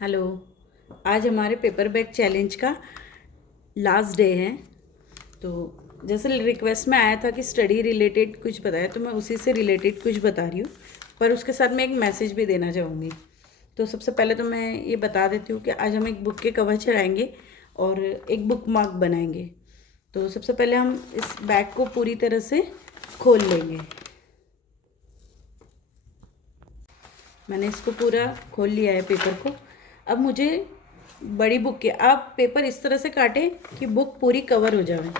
Hello. आज हमारे paper bag challenge का लास्ट डे है। तो जैसे रिक्वेस्ट में आया था कि स्टडी रिलेटेड कुछ बताया, तो मैं उसी से रिलेटेड कुछ बता रही हूँ, पर उसके साथ मैं एक मैसेज भी देना चाहूँगी। तो सबसे पहले तो मैं ये बता देती हूँ कि आज हम एक बुक के कवर चढ़ाएंगे और एक बुक मार्क बनाएंगे। तो सबसे पहले हम इस बैग को पूरी तरह से खोल लेंगे। मैंने इसको पूरा खोल लिया है पेपर को। अब मुझे बड़ी बुक के आप पेपर इस तरह से काटें कि बुक पूरी कवर हो जाए।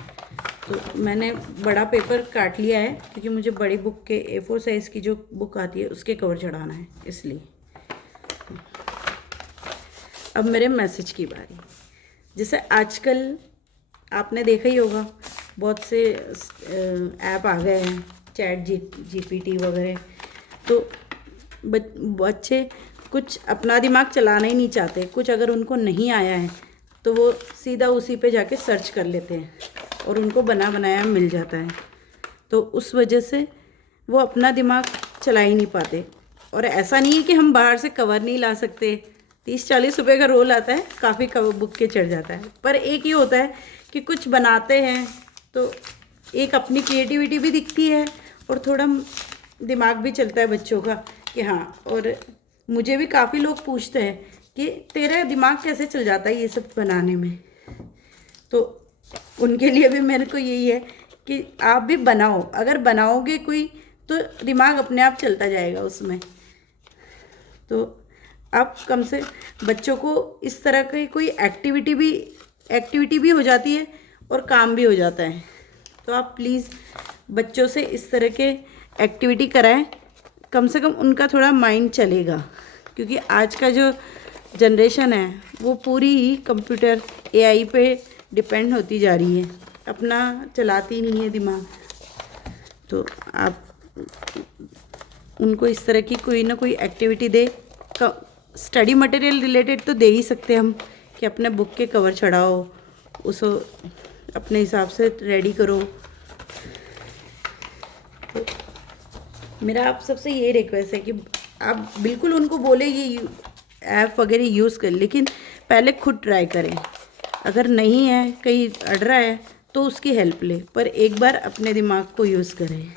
तो मैंने बड़ा पेपर काट लिया है क्योंकि मुझे बड़ी बुक के A4 साइज़ की जो बुक आती है उसके कवर चढ़ाना है, इसलिए। अब मेरे मैसेज की बारी। जैसे आजकल आपने देखा ही होगा, बहुत से ऐप आ गए हैं, चैट GPT वगैरह। तो बच्चे कुछ अपना दिमाग चलाना ही नहीं चाहते। कुछ अगर उनको नहीं आया है तो वो सीधा उसी पे जाके सर्च कर लेते हैं और उनको बना बनाया मिल जाता है। तो उस वजह से वो अपना दिमाग चला ही नहीं पाते। और ऐसा नहीं है कि हम बाहर से कवर नहीं ला सकते। 30-40 रुपए का रोल आता है, काफ़ी कवर बुक के चढ़ जाता है। पर एक ही होता है कि कुछ बनाते हैं तो एक अपनी क्रिएटिविटी भी दिखती है और थोड़ा दिमाग भी चलता है बच्चों का कि हाँ। और मुझे भी काफ़ी लोग पूछते हैं कि तेरा दिमाग कैसे चल जाता है ये सब बनाने में। तो उनके लिए भी मेरे को यही है कि आप भी बनाओ। अगर बनाओगे कोई तो दिमाग अपने आप चलता जाएगा उसमें। तो आप कम से बच्चों को इस तरह की कोई एक्टिविटी भी हो जाती है और काम भी हो जाता है। तो आप प्लीज़ बच्चों से इस तरह के एक्टिविटी कराएं, कम से कम उनका थोड़ा माइंड चलेगा। क्योंकि आज का जो जनरेशन है वो पूरी ही कंप्यूटर AI पे डिपेंड होती जा रही है, अपना चलाती नहीं है दिमाग। तो आप उनको इस तरह की कोई ना कोई एक्टिविटी दे। स्टडी मटेरियल रिलेटेड तो दे ही सकते हम कि अपने बुक के कवर चढ़ाओ, उसको अपने हिसाब से रेडी करो। तो मेरा आप सबसे ये रिक्वेस्ट है कि आप बिल्कुल उनको बोले ये ऐप वगैरह यूज़ कर, लेकिन पहले खुद ट्राई करें। अगर नहीं है, कहीं अड़ रहा है तो उसकी हेल्प ले, पर एक बार अपने दिमाग को यूज़ करें।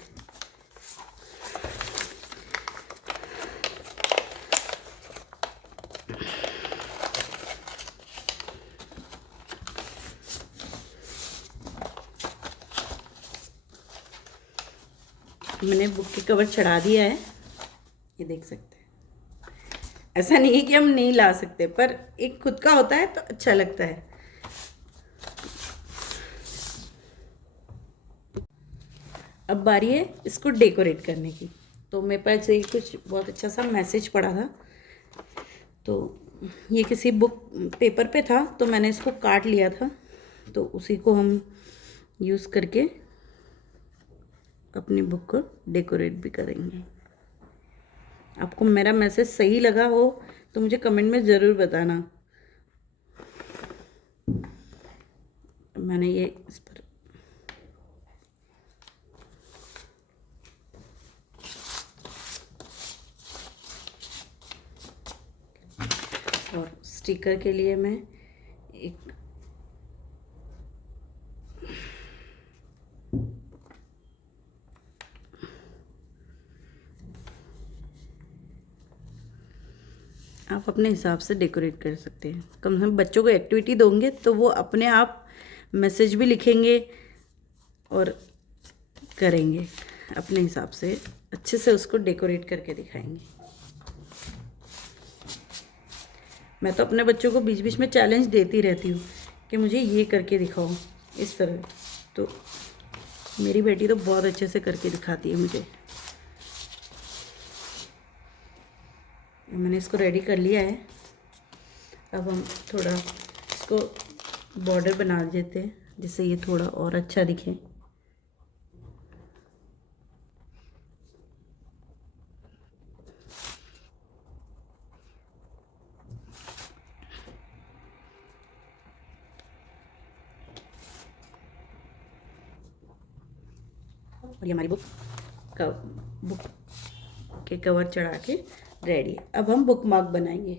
मैंने बुक के कवर चढ़ा दिया है, ये देख सकते हैं। ऐसा नहीं है कि हम नहीं ला सकते, पर एक खुद का होता है तो अच्छा लगता है। अब बारी है इसको डेकोरेट करने की। तो मेरे पास ये कुछ बहुत अच्छा सा मैसेज पड़ा था, तो ये किसी बुक पेपर पे था, तो मैंने इसको काट लिया था। तो उसी को हम यूज़ करके अपनी बुक को डेकोरेट भी करेंगे। आपको मेरा मैसेज सही लगा हो तो मुझे कमेंट में ज़रूर बताना। मैंने ये इस पर और स्टिकर के लिए मैं एक आप अपने हिसाब से डेकोरेट कर सकते हैं। कम से कम बच्चों को एक्टिविटी दोगे तो वो अपने आप मैसेज भी लिखेंगे और करेंगे अपने हिसाब से, अच्छे से उसको डेकोरेट करके दिखाएंगे। मैं तो अपने बच्चों को बीच बीच में चैलेंज देती रहती हूँ कि मुझे ये करके दिखाओ इस तरह। तो मेरी बेटी तो बहुत अच्छे से करके दिखाती है मुझे। मैंने इसको रेडी कर लिया है। अब हम थोड़ा इसको बॉर्डर बना देते हैं जिससे ये थोड़ा और अच्छा दिखे। और ये हमारी बुक के कवर चढ़ा के रेडी है। अब हम बुक मार्क बनाएंगे।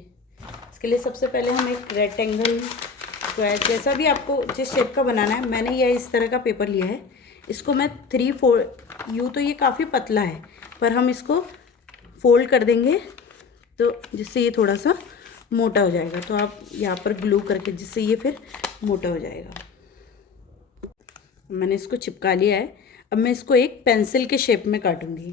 इसके लिए सबसे पहले हम एक रेक्टेंगल, स्क्वायर, जैसा भी आपको जिस शेप का बनाना है, मैंने यह इस तरह का पेपर लिया है। इसको मैं 3/4 यूँ तो ये काफ़ी पतला है, पर हम इसको फोल्ड कर देंगे तो जिससे ये थोड़ा सा मोटा हो जाएगा। तो आप यहाँ पर ग्लू करके जिससे ये फिर मोटा हो जाएगा। मैंने इसको चिपका लिया है। अब मैं इसको एक पेंसिल के शेप में काटूंगी।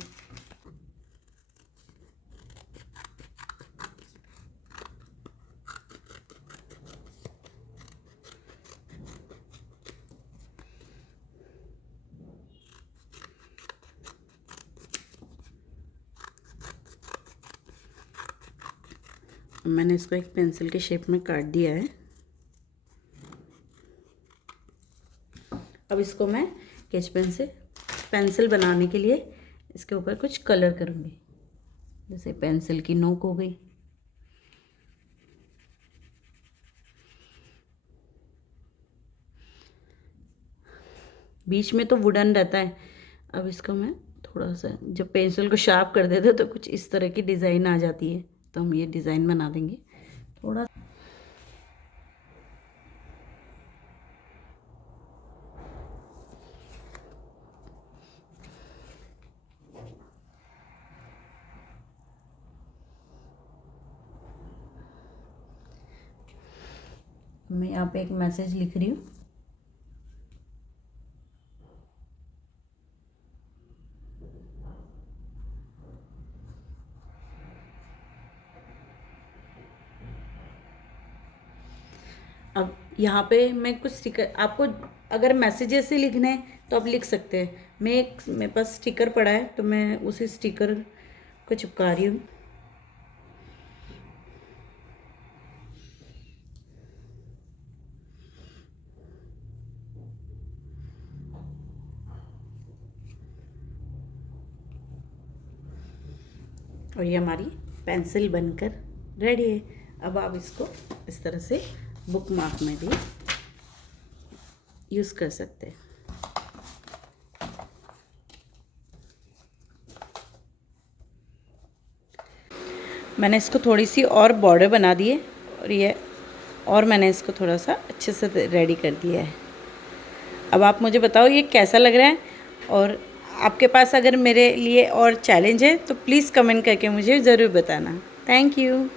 मैंने इसको एक पेंसिल के शेप में काट दिया है। अब इसको मैं स्केच पेन से पेंसिल बनाने के लिए इसके ऊपर कुछ कलर करूँगी। जैसे पेंसिल की नोक हो गई, बीच में तो वुडन रहता है। अब इसको मैं थोड़ा सा, जब पेंसिल को शार्प कर देते तो कुछ इस तरह की डिज़ाइन आ जाती है, तो हम ये डिज़ाइन बना देंगे थोड़ा। मैं यहाँ पे एक मैसेज लिख रही हूँ। अब यहाँ पे मैं कुछ स्टिकर, आपको अगर मैसेजेस से लिखने हैं तो आप लिख सकते हैं। मेरे पास स्टिकर पड़ा है तो मैं उसी स्टिकर को चिपका रही हूँ। और ये हमारी पेंसिल बनकर रेडी है। अब आप इसको इस तरह से बुक मार्क में भी यूज़ कर सकते हैं। मैंने इसको थोड़ी सी और बॉर्डर बना दी है और मैंने इसको थोड़ा सा अच्छे से रेडी कर दिया है। अब आप मुझे बताओ ये कैसा लग रहा है, और आपके पास अगर मेरे लिए और चैलेंज है तो प्लीज़ कमेंट करके मुझे ज़रूर बताना। Thank you.